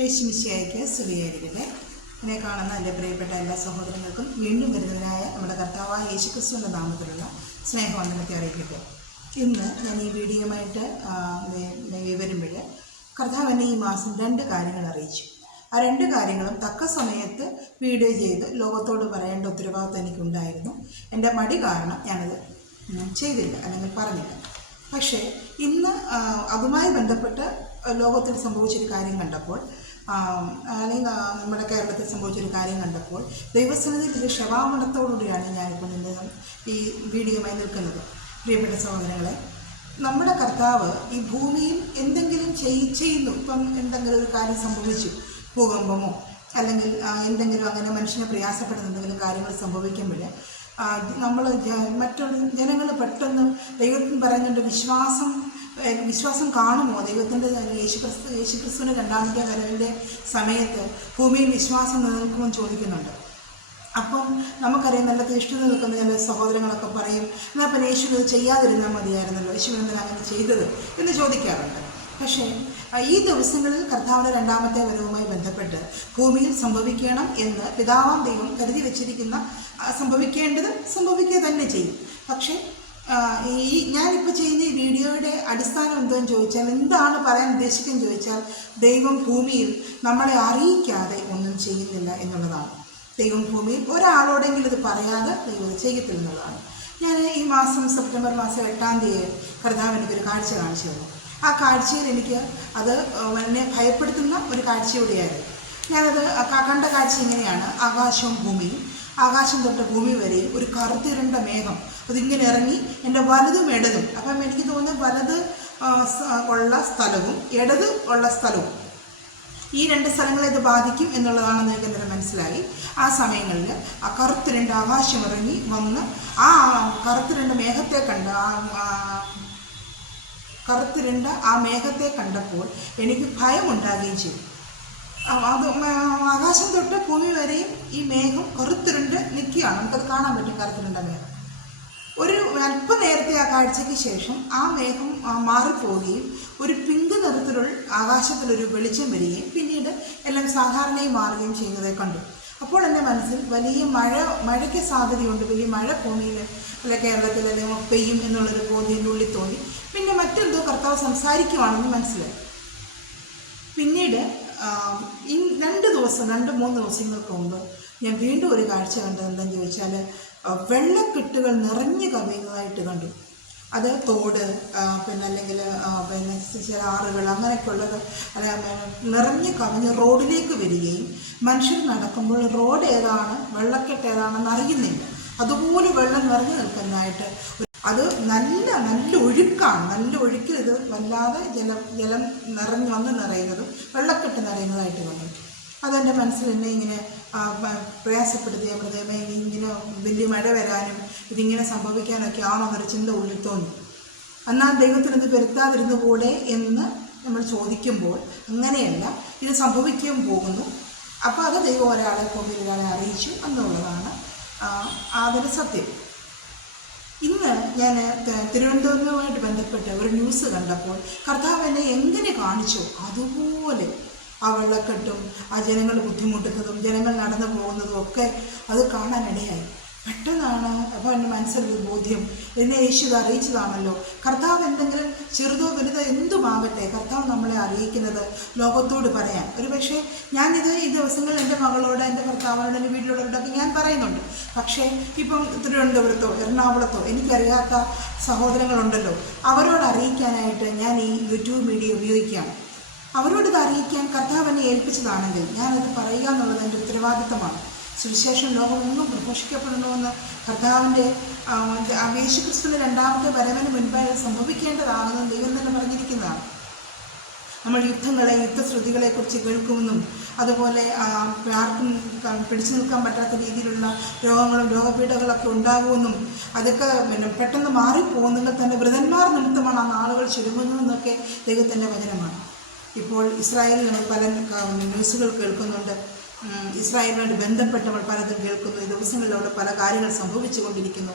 യേശുമിശിഹായ്ക്ക് സ്തുതിയായിരിക്കട്ടെ. എന്നെ കാണുന്ന എൻ്റെ പ്രിയപ്പെട്ട എല്ലാ സഹോദരങ്ങൾക്കും വീണ്ടും വരുന്നതിനായ നമ്മുടെ കർത്താവായ യേശുക്രിസ്തുവിൻ്റെ നാമത്തിലുള്ള സ്നേഹവന്ദനത്തെ അറിയിക്കട്ടെ. ഇന്ന് ഞാൻ ഈ വീഡിയോയുമായിട്ട് വരുമ്പോൾ കർത്താവ് എന്നെ ഈ മാസം 2 കാര്യങ്ങൾ അറിയിച്ചു. ആ 2 കാര്യങ്ങളും തക്ക സമയത്ത് വീഡിയോ ചെയ്ത് ലോകത്തോട് പറയേണ്ട ഉത്തരവാദിത്വം എനിക്കുണ്ടായിരുന്നു. എൻ്റെ മടി കാരണം ഞാനത് ചെയ്തില്ല, അല്ലെങ്കിൽ പറഞ്ഞില്ല. പക്ഷേ ഇന്ന് അതുമായി ബന്ധപ്പെട്ട് ലോകത്തിൽ സംഭവിച്ചൊരു കാര്യം കണ്ടപ്പോൾ, അല്ലെങ്കിൽ നമ്മുടെ കേരളത്തിൽ സംഭവിച്ചൊരു കാര്യം കണ്ടപ്പോൾ ദൈവസന്നിധിയിൽ ഒരു ക്ഷമാപണത്തോടുകൂടിയാണ് ഞാനിപ്പോൾ ഈ വീഡിയോയുമായി നിൽക്കുന്നത്. പ്രിയപ്പെട്ട സഹോദരങ്ങളെ, നമ്മുടെ കർത്താവ് ഈ ഭൂമിയിൽ എന്തെങ്കിലും ചെയ്യുന്നു. ഇപ്പം എന്തെങ്കിലും ഒരു കാര്യം സംഭവിച്ചു, ഭൂകമ്പമോ അല്ലെങ്കിൽ എന്തെങ്കിലും അങ്ങനെ മനുഷ്യനെ പ്രയാസപ്പെടുന്ന എന്തെങ്കിലും കാര്യങ്ങൾ സംഭവിക്കുമ്പോൾ നമ്മൾ മറ്റുള്ള ജനങ്ങൾ പെട്ടെന്ന് ദൈവത്തിന് പറയുന്നുണ്ട്, വിശ്വാസം കാണുമോ? ദൈവത്തിൻ്റെ യേശുക്രിസ്തുവിൻ്റെ 2ാമത്തെ വരവിൻ്റെ സമയത്ത് ഭൂമിയിൽ വിശ്വാസം നിലനിൽക്കുമെന്ന് ചോദിക്കുന്നുണ്ട്. അപ്പം നമുക്കറിയാം, നല്ല തീഷ്ണത നിൽക്കുന്ന ചില സഹോദരങ്ങളൊക്കെ പറയും, എന്നാൽ അപ്പം യേശു ഇത് ചെയ്യാതിരുന്നാൽ മതിയായിരുന്നല്ലോ, യേശു എന്തിനാണ് അങ്ങനെ ചെയ്തത് എന്ന് ചോദിക്കാറുണ്ട്. പക്ഷേ ഈ ദിവസങ്ങളിൽ കർത്താവിൻ്റെ 2ാമത്തെ വരവുമായി ബന്ധപ്പെട്ട് ഭൂമിയിൽ സംഭവിക്കണം എന്ന് പിതാവാം ദൈവം കരുതി വച്ചിരിക്കുന്ന, സംഭവിക്കേണ്ടത് സംഭവിക്കുക തന്നെ ചെയ്യും. പക്ഷേ ഞാനിപ്പോൾ ചെയ്യുന്ന ഈ വീഡിയോയുടെ അടിസ്ഥാനം എന്താണെന്ന് ചോദിച്ചാൽ, എന്താണ് പറയാൻ ഉദ്ദേശിക്കുന്നത് ചോദിച്ചാൽ, ദൈവം ഭൂമിയിൽ നമ്മളെ അറിയിക്കാതെ ഒന്നും ചെയ്യുന്നില്ല എന്നുള്ളതാണ്. ദൈവം ഭൂമിയിൽ ഒരാളോടെങ്കിലും ഇത് പറയാതെ ദൈവം ചെയ്യത്തില്ല എന്നുള്ളതാണ്. ഞാൻ ഈ മാസം സെപ്റ്റംബർ മാസം 8-ാം തീയതി കർത്താവ് എനിക്കൊരു കാഴ്ച കാണിച്ചു തന്നു. ആ കാഴ്ചയിൽ എനിക്ക് അത് എന്നെ ഭയപ്പെടുത്തുന്ന ഒരു കാഴ്ചയോടെയായിരുന്നു. ഞാനത് കണ്ട കാഴ്ച ഇങ്ങനെയാണ്: ആകാശവും ഭൂമിയും, ആകാശം തൊട്ട് ഭൂമി വരെ ഒരു കറുത്തിരണ്ട മേഘം അതിങ്ങനെ ഇറങ്ങി എൻ്റെ വലതും ഇടതും. അപ്പം എനിക്ക് തോന്നുന്നത് വലത് ഉള്ള സ്ഥലവും ഇടത് ഉള്ള സ്ഥലവും, ഈ 2 സ്ഥലങ്ങളെ ഇത് ബാധിക്കും എന്നുള്ളതാണെന്ന് എനിക്ക് അന്നേരം മനസ്സിലായി. ആ സമയങ്ങളിൽ ആ കറുത്തിരണ്ട് ആകാശം ഇറങ്ങി വന്ന് ആ കറുത്തിരണ്ട് മേഘത്തെ ആ മേഘത്തെ കണ്ടപ്പോൾ എനിക്ക് ഭയമുണ്ടാകുകയും ചെയ്തു. അത് ആകാശം തൊട്ട് ഭൂമി വരെയും ഈ മേഘം കറുത്തിരണ്ട് നിൽക്കുകയാണ്. നമുക്കത് കാണാൻ പറ്റും, കറുത്തിരണ്ട മേഘം. ഒരു അല്പനേരത്തെ ആ കാഴ്ചയ്ക്ക് ശേഷം ആ മേഘം മാറിപ്പോവുകയും ഒരു പിങ്ക് നിറത്തിലുള്ള ആകാശത്തിലൊരു വെളിച്ചം വരികയും പിന്നീട് എല്ലാം സാധാരണയായി മാറുകയും ചെയ്യുന്നതായി കണ്ടു. അപ്പോൾ എൻ്റെ മനസ്സിൽ വലിയ മഴയ്ക്ക് സാധ്യതയുണ്ട്, വലിയ മഴ ഭൂമിയിൽ അല്ല കേരളത്തിൽ അല്ലെങ്കിൽ പെയ്യും എന്നുള്ളൊരു ബോധ്യൻ്റെ ഉള്ളിൽ തോന്നി. പിന്നെ മറ്റെന്തോ കർത്താവ് സംസാരിക്കുവാണെന്ന് മനസ്സിലായി. പിന്നീട് ഈ 2-3 ദിവസങ്ങൾക്ക് മുമ്പ് ഞാൻ വീണ്ടും ഒരു കാഴ്ച കണ്ടത് എന്താണെന്ന് ചോദിച്ചാൽ, വെള്ളക്കെട്ടുകൾ നിറഞ്ഞു കവിയുന്നതായിട്ട് കണ്ടു. അത് തോട്, പിന്നെ അല്ലെങ്കിൽ ചില ആറുകൾ, അങ്ങനെയൊക്കെയുള്ളത് നിറഞ്ഞു കവിഞ്ഞ് റോഡിലേക്ക് വരികയും മനുഷ്യർ നടക്കുമ്പോൾ റോഡ് ഏതാണ്, വെള്ളക്കെട്ട് ഏതാണെന്ന് അറിയുന്നില്ല. അതുപോലെ വെള്ളം നിറഞ്ഞു നിൽക്കുന്നതായിട്ട്, അത് നല്ല ഒഴുക്കാണ്. നല്ല ഒഴുക്കിൽ ഇത് വല്ലാതെ ജലം നിറയുന്നതും വെള്ളക്കെട്ട് നിറയുന്നതായിട്ട് കണ്ടു. അതെൻ്റെ മനസ്സിൽ എന്നെ ഇങ്ങനെ പ്രയാസപ്പെടുത്തിയ മൃതമേ, ഇങ്ങനെ വലിയ മഴ വരാനും ഇതിങ്ങനെ സംഭവിക്കാനൊക്കെ ആണോ എന്നൊരു ചിന്ത ഉള്ളിൽ തോന്നി. എന്നാൽ ദൈവത്തിനത് വരുത്താതിരുന്നുകൂടെ എന്ന് നമ്മൾ ചോദിക്കുമ്പോൾ അങ്ങനെയല്ല, ഇത് സംഭവിക്കാൻ പോകുന്നു. അപ്പോൾ അത് ദൈവം ഒരാളെ അറിയിച്ചു എന്നുള്ളതാണ് അതിന് സത്യം. ഇന്ന് ഞാൻ തിരുവനന്തപുരവുമായിട്ട് ബന്ധപ്പെട്ട ഒരു ന്യൂസ് കണ്ടപ്പോൾ കർത്താവ് എന്നെ എങ്ങനെ കാണിച്ചോ അതുപോലെ ആ വെള്ളക്കെട്ടും ആ ജനങ്ങൾ ബുദ്ധിമുട്ടുന്നതും ജനങ്ങൾ നടന്നു പോകുന്നതും ഒക്കെ അത് കാണാനിടയായി. പെട്ടെന്നാണ് അപ്പോൾ എൻ്റെ മനസ്സിലൊരു ബോധ്യം, എന്നെ യേശു അറിയിച്ചതാണല്ലോ. കർത്താവ് എന്തെങ്കിലും ചെറുതോ വലുതോ എന്തുമാകട്ടെ, കർത്താവ് നമ്മളെ അറിയിക്കുന്നത് ലോകത്തോട് പറയാൻ. ഒരു പക്ഷേ ഞാനിത് ഈ ദിവസങ്ങളിൽ എൻ്റെ മകളോട്, എൻ്റെ ഭർത്താവിനോട്, എൻ്റെ വീട്ടിലുള്ളവരോടൊക്കെ ഞാൻ പറയുന്നുണ്ട്. പക്ഷേ ഇപ്പം തിരുവനന്തപുരത്തോ എറണാകുളത്തോ എനിക്കറിയാത്ത സഹോദരങ്ങളുണ്ടല്ലോ, അവരോട് അറിയിക്കാനായിട്ട് ഞാൻ ഈ യൂട്യൂബ് മീഡിയ ഉപയോഗിക്കുകയാണ്. അവരോടിത് അറിയിക്കാൻ കർത്താവ് എന്നെ ഏൽപ്പിച്ചതാണെങ്കിൽ ഞാനത് പറയുക എന്നുള്ളത് എൻ്റെ ഉത്തരവാദിത്തമാണ്. സുവിശേഷം ലോകമൊന്നും പ്രഘോഷിക്കപ്പെടണമെന്ന് കർത്താവിൻ്റെ യേശുക്രിസ്തുവിൻ്റെ 2ാമത്തെ വരവിന് മുൻപായി സംഭവിക്കേണ്ടതാണെന്ന് ദൈവം തന്നെ പറഞ്ഞിരിക്കുന്നതാണ്. നമ്മൾ യുദ്ധശ്രുതികളെക്കുറിച്ച് കേൾക്കുമെന്നും അതുപോലെ ആർക്കും പിടിച്ചു നിൽക്കാൻ പറ്റാത്ത രീതിയിലുള്ള രോഗങ്ങളും രോഗപീഠകളൊക്കെ ഉണ്ടാകുമെന്നും അതൊക്കെ പെട്ടെന്ന് മാറിപ്പോകുന്നെങ്കിൽ തന്നെ വൃതന്മാർ നിമിത്തമാണ് ആ നാളുകൾ ചുരുങ്ങുന്നതെന്നൊക്കെ ദൈവത്തിൻ്റെ വചനമാണ്. ഇപ്പോൾ ഇസ്രായേലിൽ നമ്മൾ പല ന്യൂസുകൾ കേൾക്കുന്നുണ്ട്. ഇസ്രായേലുമായിട്ട് ബന്ധപ്പെട്ട് നമ്മൾ പലതും കേൾക്കുന്നു. ഈ ദിവസങ്ങളിൽ അവിടെ പല കാര്യങ്ങൾ സംഭവിച്ചു കൊണ്ടിരിക്കുന്നു.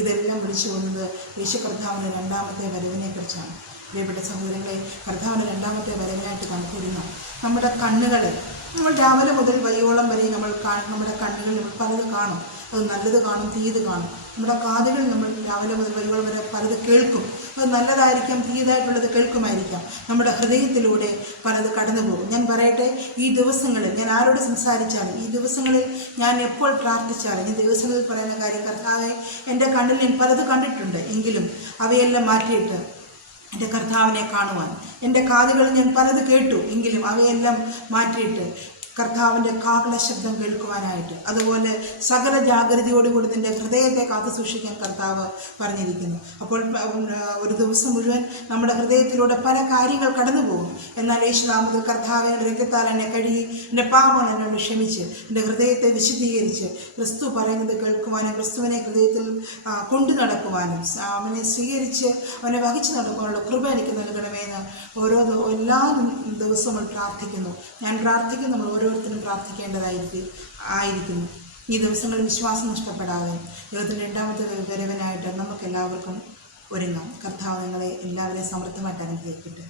ഇതെല്ലാം വിളിച്ചു വന്നത് യേശു കർത്താവിൻ്റെ 2ാമത്തെ വരവിനെക്കുറിച്ചാണ്. പ്രിയപ്പെട്ട സഹോദരങ്ങളെ, കർത്താവിൻ്റെ രണ്ടാമത്തെ വരവിനായിട്ട് നമുക്ക് ഒരുങ്ങാം. നമ്മുടെ കണ്ണുകൾ, നമ്മൾ രാവിലെ മുതൽ വൈകോളം വരെ നമ്മുടെ കണ്ണുകൾ നമ്മൾ പലത് കാണും. അത് നല്ലത് കാണും, തീയത് കാണും. നമ്മുടെ കാതുകൾ നമ്മൾ രാവിലെ മുതൽ വൈകോളം വരെ പലത് കേൾക്കും. അത് നല്ലതായിരിക്കാം, തീയതായിട്ടുള്ളത് കേൾക്കുമായിരിക്കാം. നമ്മുടെ ഹൃദയത്തിലൂടെ പലത് കടന്നു പോകും. ഞാൻ പറയട്ടെ, ഈ ദിവസങ്ങളിൽ ഞാൻ ആരോട് സംസാരിച്ചാലും, ഈ ദിവസങ്ങളിൽ ഞാൻ എപ്പോൾ പ്രാർത്ഥിച്ചാലും, ഈ ദിവസങ്ങളിൽ പറയുന്ന കാര്യം, കർത്താവെ, എൻ്റെ കണ്ണിൽ ഞാൻ പലത് കണ്ടിട്ടുണ്ട്, എങ്കിലും അവയെല്ലാം മാറ്റിയിട്ട് എൻ്റെ കർത്താവിനെ കാണുവാൻ, എൻ്റെ കാതുകളിൽ ഞാൻ പലത് കേട്ടു, എങ്കിലും അവയെല്ലാം മാറ്റിയിട്ട് കർത്താവിൻ്റെ കാഹള ശബ്ദം കേൾക്കുവാനായിട്ട്, അതുപോലെ സകല ജാഗ്രതയോടുകൂടി നിൻ്റെ ഹൃദയത്തെ കാത്തു സൂക്ഷിക്കാൻ കർത്താവ് പറഞ്ഞിരിക്കുന്നു. അപ്പോൾ ഒരു ദിവസം മുഴുവൻ നമ്മുടെ ഹൃദയത്തിലൂടെ പല കാര്യങ്ങൾ കടന്നു പോകും. എന്നാൽ യേശുനാമത്തിൽ കർത്താവിൻ്റെ രക്തത്താൽ എന്നെ കഴുകി എൻ്റെ പാപങ്ങൾ എന്നോട് ക്ഷമിച്ച് എൻ്റെ ഹൃദയത്തെ വിശുദ്ധീകരിച്ച് ക്രിസ്തു പറയുന്നത് കേൾക്കുവാനും ക്രിസ്തുവിനെ ഹൃദയത്തിൽ കൊണ്ടു നടക്കുവാനും അവനെ സ്വീകരിച്ച് അവനെ വഹിച്ചു നടക്കുവാനുള്ള കൃപ എനിക്ക് നൽകണമെന്ന് എല്ലാ ദിവസവും പ്രാർത്ഥിക്കുന്നു. ഞാൻ പ്രാർത്ഥിക്കുന്നു, നമ്മൾ ഓരോരുത്തരും പ്രാർത്ഥിക്കേണ്ടതായിരിക്കുന്നു. ഈ ദിവസങ്ങളിൽ വിശ്വാസം നഷ്ടപ്പെടാതെ ദൈവത്തിൻ്റെ രണ്ടാമത്തെ വരവിനായിട്ട് നമുക്ക് എല്ലാവർക്കും ഒരുങ്ങാം. കർത്താവ് നിങ്ങളെ എല്ലാവരെയും സമൃദ്ധമായിട്ട് അനുഗ്രഹിക്കട്ടെ.